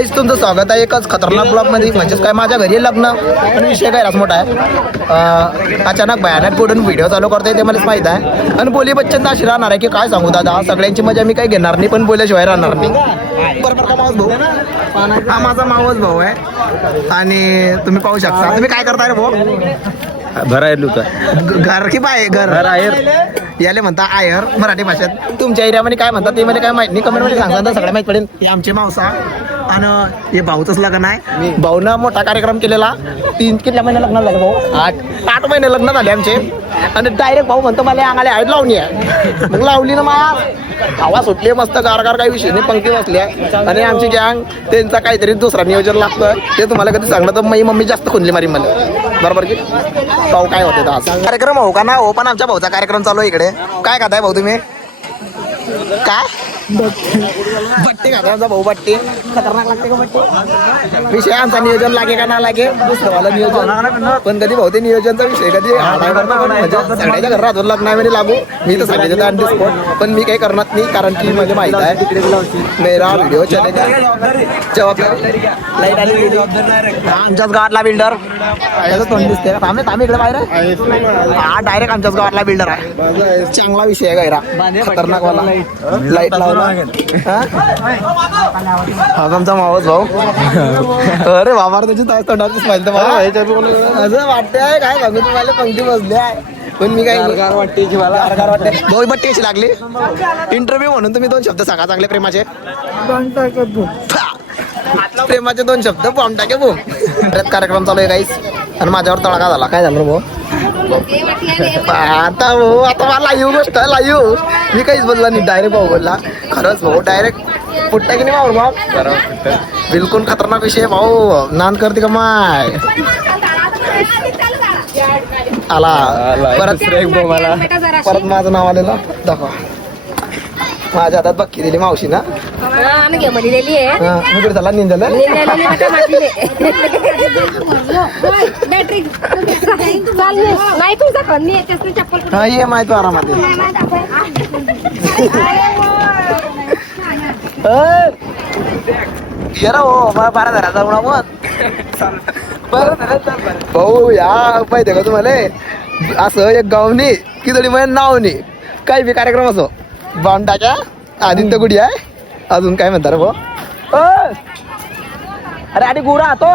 गाईस तुमचं स्वागत आहे एकच खतरनाक ब्लॉग मध्ये. म्हणजेच काय माझ्या घरी लग्न आणि विषय काय मोठा आहे. अचानक भयानक पुढून व्हिडिओ चालू करते ते मलाच माहित आहे. आणि बोली बच्चन अशी राहणार आहे की काय सांगू दादा, सगळ्यांची मजा मी काही घेणार नाही पण बोलल्याशिवाय राहणार नाही. बरोबर का मावस भाऊ? हा माझा मावस भाऊ आहे आणि तुम्ही पाहू शकता. तुम्ही काय करताय रे भाऊ? घर की बाय घर आयर याले म्हणता आयर मराठी भाषेत. तुमच्या एरियामध्ये काय म्हणतात ते मला काय माहित नाही, कमेंट मध्ये सांगा तर सगळ्या माहित पडेल. हे आमचे मावसा आणि हे भाऊचंच लग्न आहे. भाऊनं मोठा कार्यक्रम केलेला. किती महिने लग्न झाले भाऊ? 8 महिने लग्न झाले आमचे. आणि डायरेक्ट भाऊ म्हणतो मला अंगाला हळद लावणी आहे. मग लावली ना मा हवा सुटली मस्त गारगार, काही विषय नाही, पंक्ती बसली आहे. आणि आमची गँग त्यांचा काहीतरी दुसरा नियोजन लागतं ते तुम्हाला कधी सांगलं तर माझी मम्मी जास्त खुनली मारी मला. बरोबर की भाऊ काय होते आज कार्यक्रम हो का ना हो, पण आमच्या भाऊचा कार्यक्रम चालू आहे इकडे. काय खाताय भाऊ तुम्ही? काय बट्टी खाताय आमचा भाऊ? बट्टी खतरनाक लागते का बट्टी? विषय आमचा नियोजन लागे का ना लागे दुसरं वाला नियोजन, पण कधी भाऊ ते नियोजनचा विषय कधी सगळ्याच्या घरात लग्नामध्ये लागू मी तर सांगितलं ऑन द स्पॉट. पण मी काही करणार नाही कारण की मला माहित आहे मेरा व्हिडिओ चलेगा. जबाबदारी लाईट आली आमच्याच गावातला बिल्डर त्याचं तोंड दिसते का? थांबे इकडे बाहेर. हा डायरेक्ट आमच्याच गावातला बिल्डर आहे. चांगला विषय आहे गैरा, खतरनाक वाला. लाईट लावला हा आमचा मावस भाऊ. अरे बाबा त्याची तोंडातच पाहिजे असं वाटतंय काय सांगू तुम्हाला. पंक्ती बसली आहे पण मी काय गार वाटते भाऊ. बट्टी कशी लागली इंटरव्ह्यू म्हणून? तुम्ही 2 शब्द सांगा चांगले प्रेमाचे. प्रेमाचे 2 शब्द बॉम्ब टाके भाऊ. कार्यक्रम चालू आहे काहीच आणि माझ्यावर तडाखा झाला. काय झालं भाऊ? आता भाऊ आता मला लाईव्ह गोष्ट लाईव्ह मी काहीच बोलला नाही. डायरेक्ट भाऊ बोलला. खरंच भाऊ डायरेक्ट फुटता की नाही भाऊ? भाऊ बिलकुल खतरनाक विषय भाऊ. नान करते का माय आला परत माझं नाव आलेलं दाखवा. माझ्या हातात बक्की दिली मावशी ना. इकडे झाला निंद झालं. हा ये माहिती आरामात हो 12 जाऊ ना मग. भाऊ या माहिती का तुम्हाला असं एक गावनी की तरी माझ्या नावनी काही बी कार्यक्रम असो बांडाच्या आदित्य गुडी आहे. अजून काय म्हणतात भाऊ? अरे आधी गुरा तो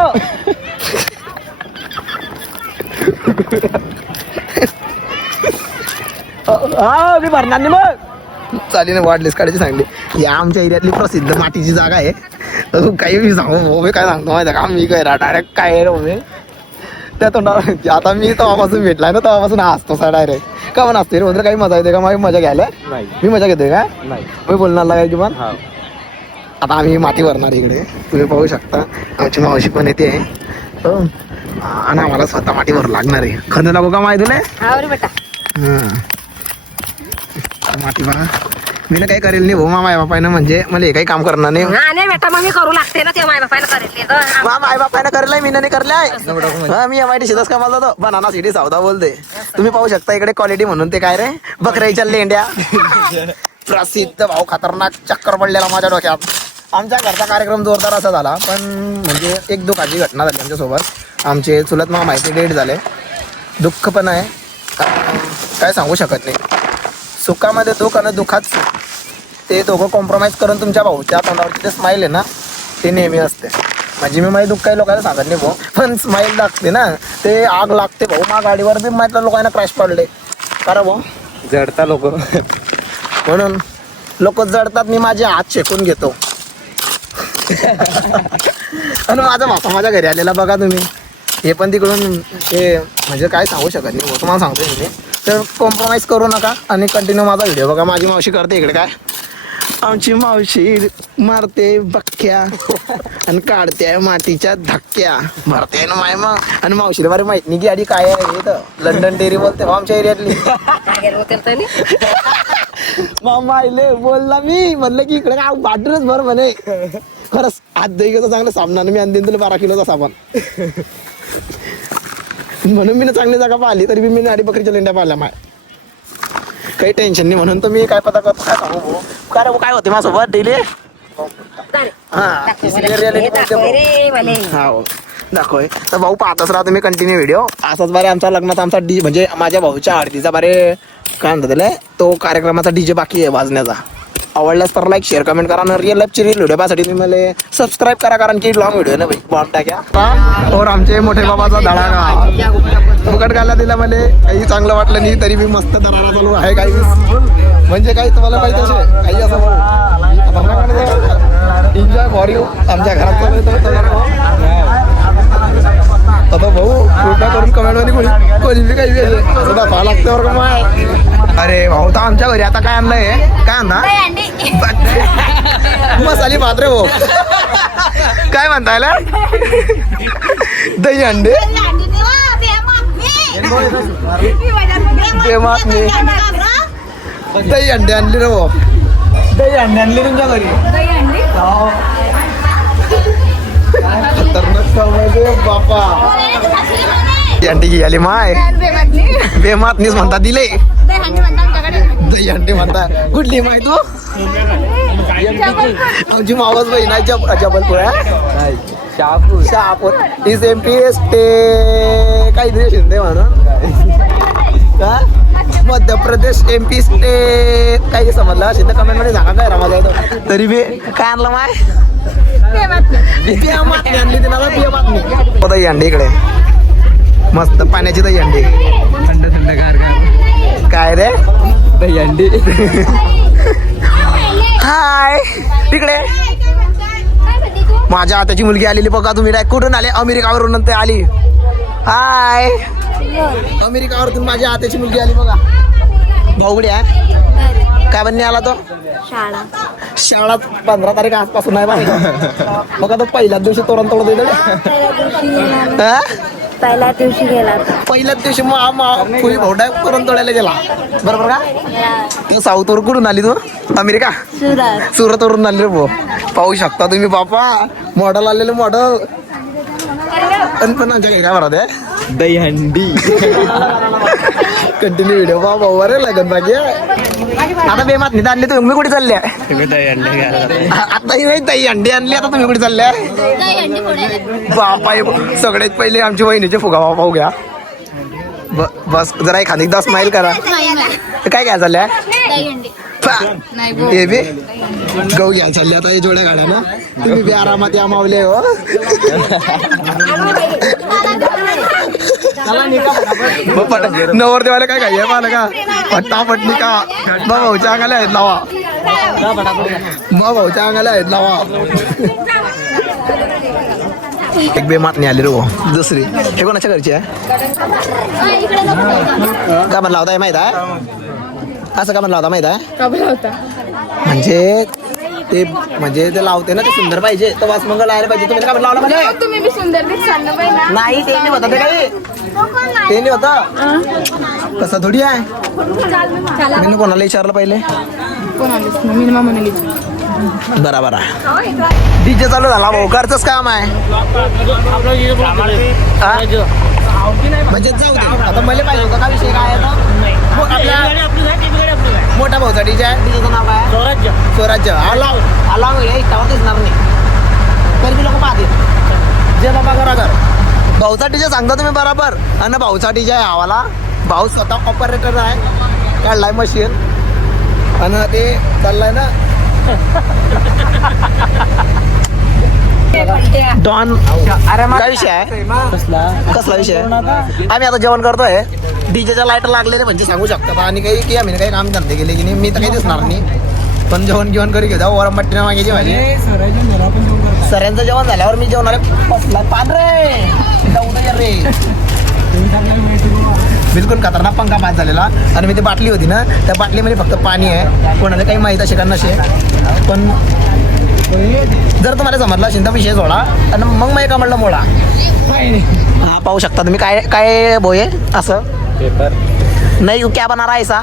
हा मी भरणार नाही मग चालेल ना. वाढलेस काढायची सांगली. या आमच्या एरियातली प्रसिद्ध मातीची जागा आहे. काही मी सांगू भाऊ मी काय सांगतो माहिती का? मी काय डायरेक्ट काय आहे मी त्या तोंडावर आता मी तेव्हापासून भेटलाय ना तेव्हापासून हसतो सा डायरेक्ट. का पण असते रे म्हणजे काही मजा येते का? माझी मजा घ्यायला मी मजा घेते का? मी बोलणार काय की पण आता आम्ही माती भरणार इकडे तुम्ही पाहू शकता. आमची मावशी पण येते आणि आम्हाला स्वतः माती भरू लागणार आहे. खंद लागू का माहिती तुला? माती भरा मी ना काही करेल नाही भाऊ. माय बापायनं म्हणजे मला हे काही काम करणार नाही. मी करू लागते ना ते माय बापायला करेल. माय बापायनं करलाय मी नाही करलाय. मी MIT शेतच कामाला जातो. बनाना सिटी सावधा बोलते. तुम्ही पाहू शकता इकडे क्वालिटी म्हणून ते काय रे बकऱ्याच्या लेंड्या प्रसिद्ध भाऊ. खतरनाक चक्कर पडलेला माझ्या डोक्यात. आमच्या घरचा कार्यक्रम जोरदार असा झाला पण म्हणजे एक दुःखाची घटना झाली आमच्यासोबत. आमचे चुलत मामा आहे ते डेट झाले. दुःख पण आहे काय सांगू शकत नाही. सुखामध्ये दुःख आणि दुःखात ते दोघं कॉम्प्रोमाइज करून तुमच्या भाऊच्या तोंडावरची ते स्माईल आहे ना ते नेहमी असते. म्हणजे मी माझी दुःख काही लोकांना सांगत नाही भाऊ पण स्माईल लागते ना ते आग लागते भाऊ. माझ्या गाडीवर बी माहिती लोकांना क्रॅश पडले कारण भाऊ जडता लोक म्हणून लोक जडतात. मी माझे हात शेकून घेतो आणि माझा बापा माझ्या घरी आलेला बघा तुम्ही. हे पण तिकडून ते म्हणजे काय सांगू शकत नाही भाऊ तुम्हाला सांगतो मी. तर कॉम्प्रोमाइज करू नका आणि कंटिन्यू माझा व्हिडिओ बघा. माझी मावशी करते इकडे काय आमची मावशी मारते बक्क्या आणि काढते मातीच्या धक्क्या भरते ना माय मग. आणि मावशीला बरं माहित नाही की आधी काय आहे तर लंडन डेअरी बोलते आमच्या एरियातली. मामा आले बोलला मी म्हणलं की इकडे काय बाटरच भर म्हणे. खरंच हात दही चांगलं साबणानं मी आणते तुला 12 किलोचा साबण. म्हणून मी ना चांगली जागा पाहिली तरी मी आधी बकरीच्या लेंड्या पाहिल्या माय. काही टेन्शन नाही म्हणून तर मी काय पता करतो काय सांगू काय काय होते माझ्यासोबत डेली हा तिसरी रियालिटी हो दाखवय तर भाऊ पाहतच राहा तुम्ही कंटिन्यू व्हिडिओ असाच बारे आमचा लग्नात आमचा म्हणजे माझ्या भाऊच्या हळदीचा बारे काय म्हणतात त्याला तो कार्यक्रमाचा डीजे बाकी आहे वाजण्याचा आवडल्यास तर लाईक शेअर कमेंट करा आणि रिअल लाईफची रील व्हिडिओ पाहण्यासाठी तुम्ही मला सबस्क्राईब करा कारण की लॉंग व्हिडिओ ना भाई बॉम्ब टाक्या और आमचे मोठे बाबाचा धडाका फुकट घाला दिला मला काही चांगलं वाटलं नाही तरी मी मस्त दरारा चालू आहे काही म्हणजे काही तुम्हाला पाहिजे असे काही असं एन्जॉय फॉर यू आमच्या घरात आता भाऊ कृपया करून कमेंट मध्ये कोणी बी काही दाखवा लागतं बरं का माय अरे भाऊ तर आमच्या घरी आता काय आणलंय काय आणा मसाली भात रे भाऊ काय म्हणताय दही अंडे दही अंडे आणली रे भाऊ दही अंडे आणली तुमच्या घरी खतरनाक समजले बापा अंडी घी आली माय बेमातनीच म्हणता दिले दही अंडी म्हणता कुठली माय तू आमची मावस बहीण आहे Jabalpur Shahapur is MP stay काही शिंदे म्हणून का मध्य प्रदेश MP स्टे काही समजलं शिंदे कमेंट मध्ये सांगा काय रामा जायचं तरी बी काय आणलं माय मातमी आणली ती ना पिया मातमी दही अंडी इकडे मस्त पाण्याची दही अंडी थंड थंड गार काय रे दही अंडी हाय तिकडे माझ्या आताची मुलगी आलेली बघा तुम्ही कुठून आले अमेरिकावरून ते आली हाय अमेरिकावरून माझ्या आताची मुलगी आली बघा भाऊगडी आहे काय बनणे आला तो शाळा 15 तारीख आजपासून आहे बघा तो पहिल्याच दिवशी तोरण तोड देतो पहिल्याच दिवशी गेला पहिल्याच दिवशी फुली भाऊडा तोरण तोडायला गेला बरोबर का तू साऊथ वर कुठून आली तू अमेरिका सुरत वरून आली रे भाऊ पाहू शकता तुम्ही बापा मॉडेल आलेलं मॉडेल पण आमच्या काय म्हणत आहे दही हंडी कंटिन्यू व्हिडिओ भाऊ अरे लगन बाकी आता बेमात नाही आणली तुम्ही कुठे चालल्या आता नाही दही अंडी आणली आता तुम्ही कुठे चालल्या बापा सगळ्यात पहिले आमची वहिनीचे फुगा पाहू घ्या बस जरा एखादी स्माईल करा काय घ्या चालल्या हे बी गहू घ्या चालले आता हे जोड्या गाड्या ना तुम्ही बी आरामात या मावले हो नवरदेवाला काय काय मला का पट्टापटणी का भाऊच्या अंगाला आहेत लावा भाऊच्या अंगाला आहेत लावा एक बे मात नाही आली रो दुसरी हे कोणाच्या घरची आहे का म्हणला होता माहित आहे असं का म्हणला होता माहित आहे म्हणजे ते लावते ना ते सुंदर पाहिजे तो वासमंगल आले पाहिजे तुम्ही काय लावला पाहिजे तुम्ही बी सुंदर नाही ते नाही होतं ते काही ते नाही होतं कसं थोडी आहे मी कोणाला विचारलं पहिले बरोबर आहे डीजे चालू झाला भाऊ घरचंच काम आहे म्हणजे जाऊ दे आता मला पाहिजे होतं का विषय काय आहे मोठा भाऊचा डीजे आहे डीजेचं नाव आहे स्वराज्य आला इष्टावर दिसणार नाही तरी मी लोक पाहतील जे बाबा करा कर भाऊचा डीजे सांगता तुम्ही बरोबर आणि भाऊचा डीजे आहे आवाला भाऊ स्वतः ऑपरेटर आहे काढलाय मशीन आणि ते चाललाय ना डॉन काय विषय आहे कसला विषय आम्ही आता जेवण करतोय डीजेच्या लाईट लागलेले म्हणजे सांगू शकतात आणि काही की आम्ही काही काम धंदे गेले की नाही मी तर काही दिसणार नाही पण जेवण घेऊन करी घेऊ वरम पट्टीना मागायची माझी सऱ्यांचं जेवण झाल्यावर मी जेवणार रे बिलकुल खतरनाक पंखा पास झालेला आणि मी ती बाटली होती ना त्या बाटलीमध्ये फक्त पाणी आहे कोणाला काही माहीत असे का नसे पण जर तुम्हाला समजला असेल तर विषय सोडा आणि मग मी एका म्हणलं मोडा हा पाहू शकता तुम्ही काय काय बोये असं पेपर नाही क्या बना रहा ऐसा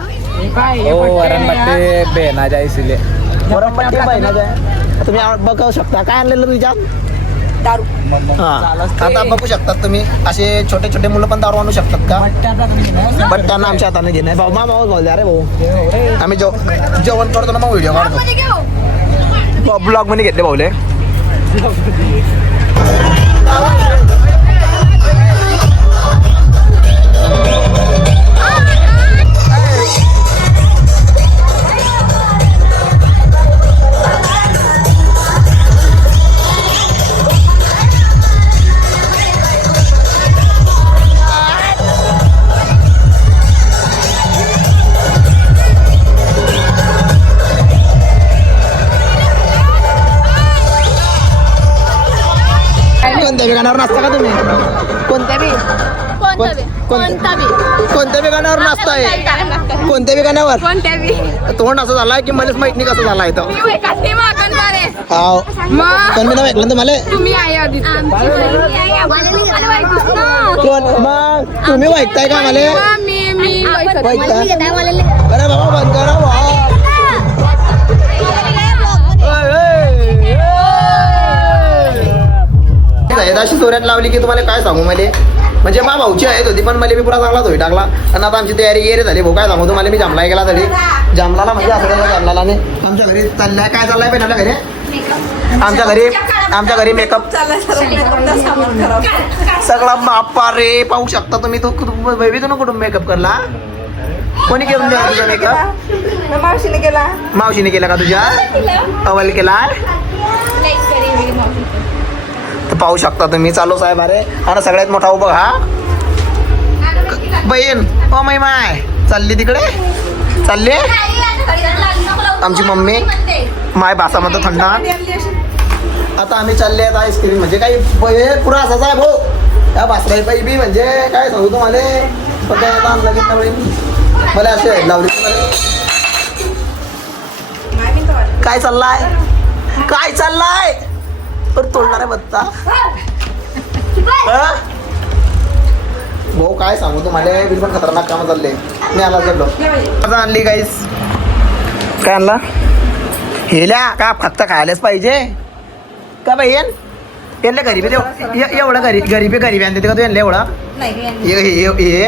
बेना जाए इसलिए तुम्ही बघू शकता काय आणलेलं तुझ्यात दारू हा आता बघू शकतात तुम्ही असे छोटे छोटे मुलं पण दारू आणू शकतात का बट त्यांना आमच्या हाताने घेणे भाऊ मा भाऊ बोलले अरे भाऊ आम्ही जेवण करतो ना मग व्हिडिओ काढतो ब्लॉग मध्ये घेतले भाऊले. कोणत्या बी गाण्यावर नाचता का तुम्ही? कोणत्या बी कोणत्या बी गाण्यावर नाचताय? कोणत्या बी गाण्यावर? तोंड असं झालाय की मलाच माहित नाही कसं झालाय तो. हाव पण मी ना ऐकलं तुम्हाला. कोण मग तुम्ही ऐकताय का मला? अरे बाबा बंद करा अशी चोऱ्यात लावली की तुम्हाला काय सांगू मला. म्हणजे मा भाऊची आहेत होती पण मला मी पुरा चांगला धोई टाकला. आणि आता आमची तयारी गेली झाली भाऊ. काय सांगू तुम्हाला मी जामला गेला तरी जामलाला म्हणजे असं जामलाला आणि आमच्या घरी चाललाय. काय चाललाय पण आपल्या घरी? आमच्या घरी मेकअप सगळा बाप्पा रे. पाहू शकता तुम्ही. तू बेबी तू कुठून मेकअप करला? कोणी केलं दिला तुझा मेकअप? मावशीने केला का तुझ्या? अवल केला. पाहू शकता तुम्ही. चालू साहेब अरे. आणि सगळ्यात मोठा उभं हा बहीण. ओ माय चालली तिकडे चालली आमची मम्मी. माय बासामध्ये थंडा. आता आम्ही चालले आहेत आईस्क्रीम. म्हणजे काही पुरा असाच आहे भाऊ. त्या बासराई बाई बी म्हणजे काय सांगू तुम्हाला. फक्त आता आणलं घेतल्यामुळे मला असे लावली. काय चाललाय तर तोडणार आहे बत्ता. भाऊ काय सांगू तुम्हाला. बिलकुल खतरनाक काम चालले. मी आला चढलो. आता आणली गाईस. काय आणला? हेल्या का फक्त खायलाच पाहिजे का बाई? यांना गरीबी एवढं गरीबी आणते का तू? यांना एवढा हे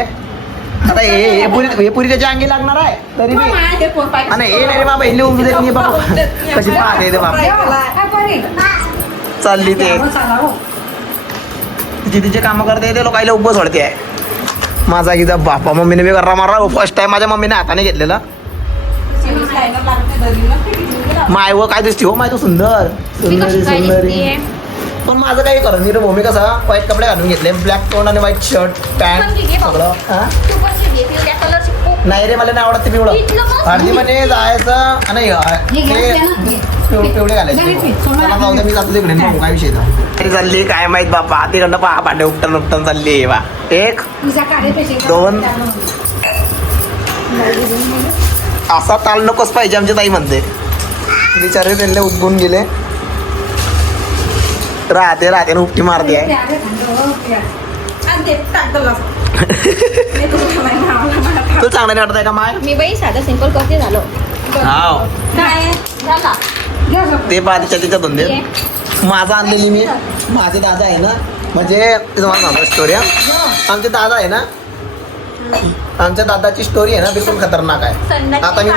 आता हे पुरी त्याच्या अंगी लागणार आहे तरी मी. आणि हे नाही रे बाबा. हे उभी देत बाबा कशी पाहते ते बाबा. चालली ते तिचे कामं करते ते लोकायला उभं सोडते आहे. माझा एकदा बापा मम्मीने बी करा मारा. फर्स्ट टाइम माझ्या मम्मीने हाताने घेतलेला. माय व काय दिसते हो माय तू सुंदर सुंदरी. पण माझं काही करा मी रे भूमी कसा व्हाईट कपडे घालून घेतले. ब्लॅक टोन आणि व्हाईट शर्ट पॅन्ट सगळं. नाही रे मला नाही आवडत ते पिवळं. हळदी म्हणे जायचं आणि पिवळे घालायचे. मला जाऊ दे मी जातो तिकडे. काय विषय तरी चालली काय माहित बापा. तिकडनं पहा भांडे उपटन चालली बा. 1 2 असा ताल नकोच पाहिजे आमच्या ताई म्हणते. बिचारे त्यांना उद्भून गेले. राहते उपटी मारते आहे. तू चांगलं नाही वाटत आहे का माय? मी बाई साधा सिंपल करते झालो. ते पहा तिच्या धंदे. माझा आणलेली मी. माझे दादा आहे ना म्हणजे तुम्हाला सांगतो स्टोरी. आमचे दादा आहे ना. आमच्या दादाची स्टोरी आहे ना बिलकुल खतरनाक आहे. आता मी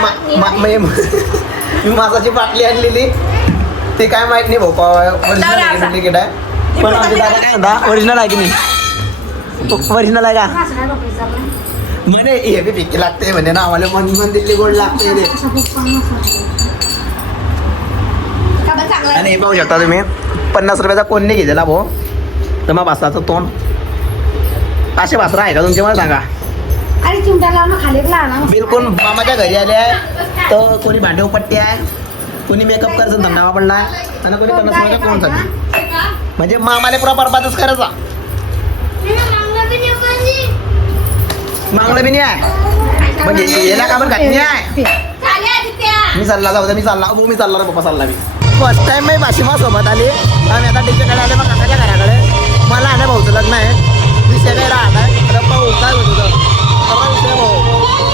मासाची बाटली आणलेली. ते काय माहित नाही भाऊ ओरिजिनल डुप्लिकेट आहे. पण आमचे दादा काय म्हणता ओरिजिनल आहे की नाही? ओरिजिनल आहे का म्हणे. हे बी फिक्की लागते म्हणे ना आम्हाला. मन दिल्ली गोड लागते रे. आणि हे पाहू शकता तुम्ही 50 रुपयाचा कोण नाही घेतलेला भाऊ. तर मग भासराचं तोंड असे भासरा आहे का तुमचे मला सांगा. बिलकुल मामाच्या घरी आले आहे तर कोणी भांडे उपट्टी आहे. कोणी मेकअप करायचं धंदा पडला आणि कोणी 50 रुपयाचा कोण साठी. म्हणजे मामाला पुरा बरबादच करायचा. मागणं बी नाही आहे म्हणजे याला का पण घातली आहे. मी चालला जाऊ दे. मी चालला रे पप्पा चालला. मी फर्स्ट टाइम मी बाशिमा सोबत आली. आम्ही आता टीचरकडे आले मग काकाच्या घराकडे. मला आल्या भाऊचं लग्न आहे. विषय काय राहत आहे. भाऊ काय होत होतं विषय भाऊ